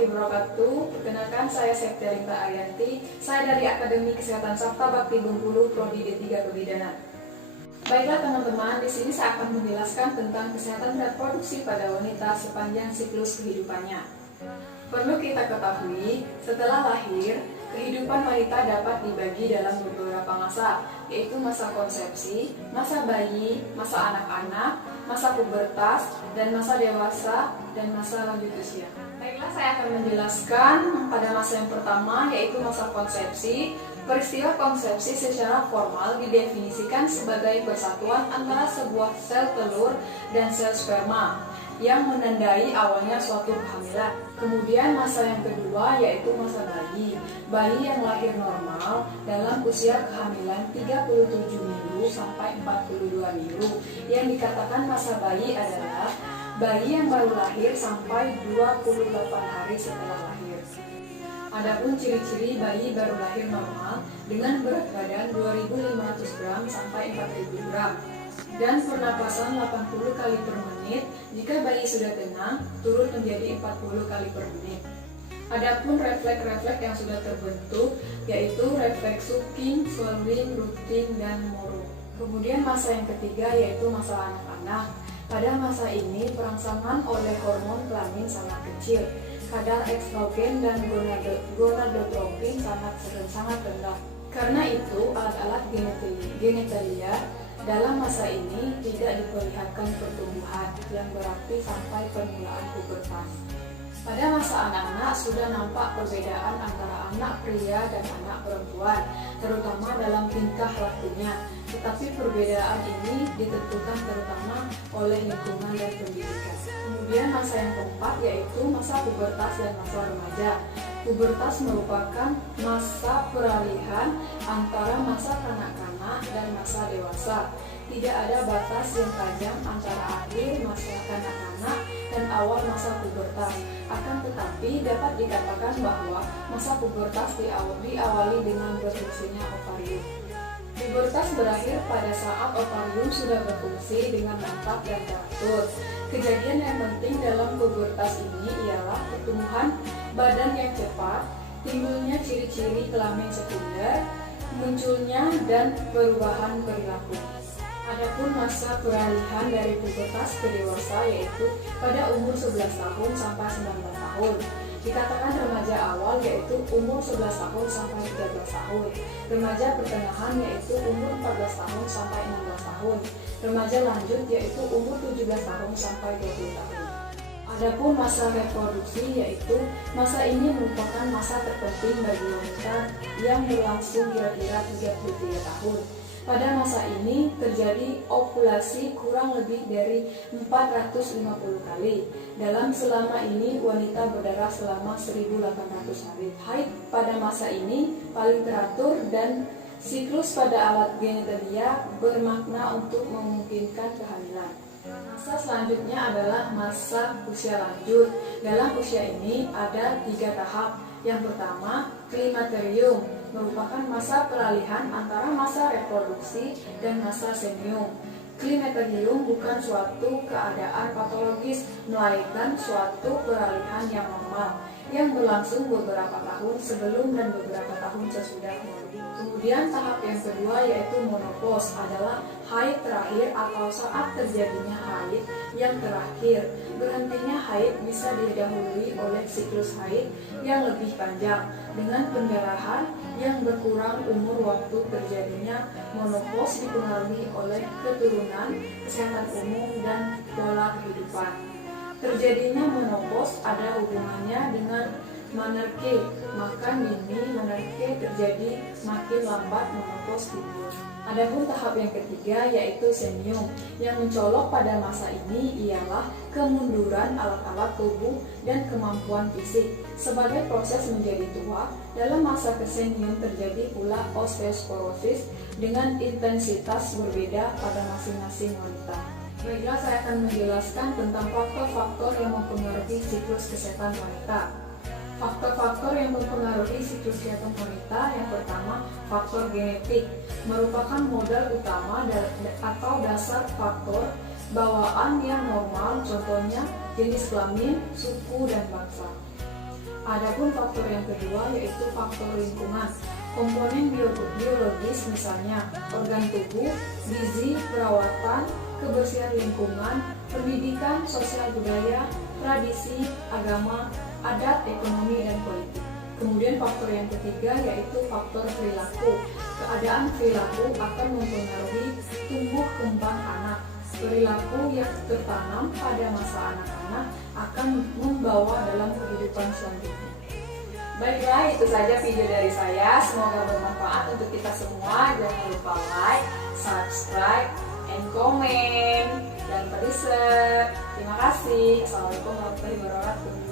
warahmatullahi wabarakatuh. Perkenalkan, saya Septiarinta Arianti. Saya dari Akademi Kesehatan Sabta Bakti Bengkulu, Prodi D3 Kebidanan. Baiklah teman-teman, di sini saya akan menjelaskan tentang kesehatan reproduksi pada wanita sepanjang siklus kehidupannya. Perlu kita ketahui, setelah lahir, kehidupan wanita dapat dibagi dalam beberapa masa, yaitu masa konsepsi, masa bayi, masa anak-anak, masa pubertas, dan masa dewasa, dan masa lanjut usia. Baiklah, saya akan menjelaskan pada masa yang pertama, yaitu masa konsepsi. Peristiwa konsepsi secara formal didefinisikan sebagai persatuan antara sebuah sel telur dan sel sperma yang menandai awalnya suatu kehamilan. Kemudian masa yang kedua yaitu masa bayi. Bayi yang lahir normal dalam usia kehamilan 37 minggu sampai 42 minggu. Yang dikatakan masa bayi adalah bayi yang baru lahir sampai 28 hari setelah lahir. Adapun ciri-ciri bayi baru lahir normal dengan berat badan 2.500 gram sampai 4.000 gram dan pernapasan 80 kali per menit. Jika bayi sudah tenang, turun menjadi 40 kali per menit. Adapun refleks-refleks yang sudah terbentuk yaitu refleks sucking, swallowing, rooting, dan moro. Kemudian masa yang ketiga yaitu masa anak-anak. Pada masa ini perangsangan oleh hormon kelamin sangat kecil. Kadar estrogen dan gonadotropin sangat rendah. Karena itu, alat-alat genitalia dalam masa ini tidak diperlihatkan pertumbuhan, yang berarti sampai permulaan pubertas. Pada masa anak-anak sudah nampak perbedaan antara anak pria dan anak perempuan, terutama dalam tingkah lakunya. Tetapi perbedaan ini ditentukan terutama oleh lingkungan dan pendidikan. Kemudian masa yang keempat yaitu masa pubertas dan masa remaja. Pubertas merupakan masa peralihan antara masa kanak-kanak dan masa dewasa. Tidak ada batas yang tajam antara akhir masa kanak-kanak dan awal masa pubertas. Akan tetapi dapat dikatakan bahwa masa pubertas diawali dengan berfungsinya ovarium. Pubertas berakhir pada saat ovarium sudah berfungsi dengan mantap dan teratur. Kejadian yang penting dalam pubertas ini ialah pertumbuhan badan yang cepat, timbulnya ciri-ciri kelamin sekunder, munculnya dan perubahan perilaku. Adapun masa peralihan dari pubertas ke dewasa yaitu pada umur 11 tahun sampai 19 tahun. Dikatakan remaja awal yaitu umur 11 tahun sampai 13 tahun. Remaja pertengahan yaitu umur 14 tahun sampai 16 tahun. Remaja lanjut yaitu umur 17 tahun sampai 20 tahun. Adapun masa reproduksi yaitu masa ini merupakan masa terpenting bagi wanita yang berlangsung kira-kira 33 tahun. Pada masa ini terjadi ovulasi kurang lebih dari 450 kali. Dalam selama ini wanita berdarah selama 1800 hari. Haid pada masa ini paling teratur dan siklus pada alat genitalia bermakna untuk memungkinkan kehamilan. Masa selanjutnya adalah masa usia lanjut. Dalam usia ini ada 3 tahap. Yang pertama, klimakterium merupakan masa peralihan antara masa reproduksi dan masa senium. Klimakterium bukan suatu keadaan patologis, melainkan suatu peralihan yang normal yang berlangsung beberapa tahun sebelum dan beberapa tahun sesudah. Kemudian tahap yang kedua yaitu menopause adalah haid terakhir atau saat terjadinya haid yang terakhir. Berhentinya haid bisa didahului oleh siklus haid yang lebih panjang dengan pendarahan yang berkurang. Umur waktu terjadinya menopause dipengaruhi oleh keturunan, kesehatan umum, dan pola kehidupan. Terjadinya menopause ada hubungannya dengan menarche, maka dini menarche terjadi makin lambat menopause timbul. Adapun tahap yang ketiga yaitu senium. Yang mencolok pada masa ini ialah kemunduran alat-alat tubuh dan kemampuan fisik. Sebagai proses menjadi tua, dalam masa kesenium terjadi pula osteoporosis dengan intensitas berbeda pada masing-masing wanita. Baiklah, saya akan menjelaskan tentang faktor-faktor yang mempengaruhi siklus kesehatan wanita. Faktor-faktor yang mempengaruhi siklus kesehatan wanita, yang pertama, faktor genetik merupakan modal utama atau dasar faktor bawaan yang normal, contohnya jenis kelamin, suku, dan bangsa. Adapun faktor yang kedua yaitu faktor lingkungan. Komponen biologis misalnya organ tubuh, gizi, perawatan, kebersihan lingkungan, pendidikan, sosial budaya, tradisi, agama, adat, ekonomi, dan politik. Kemudian faktor yang ketiga yaitu faktor perilaku. Keadaan perilaku akan mempengaruhi tumbuh kembang anak. Perilaku yang tertanam pada masa anak-anak akan membawa dalam kehidupan selanjutnya. Baiklah, itu saja video dari saya. Semoga bermanfaat untuk kita semua. Jangan lupa like, subscribe, and comment. Dan share. Terima kasih. Assalamualaikum warahmatullahi wabarakatuh.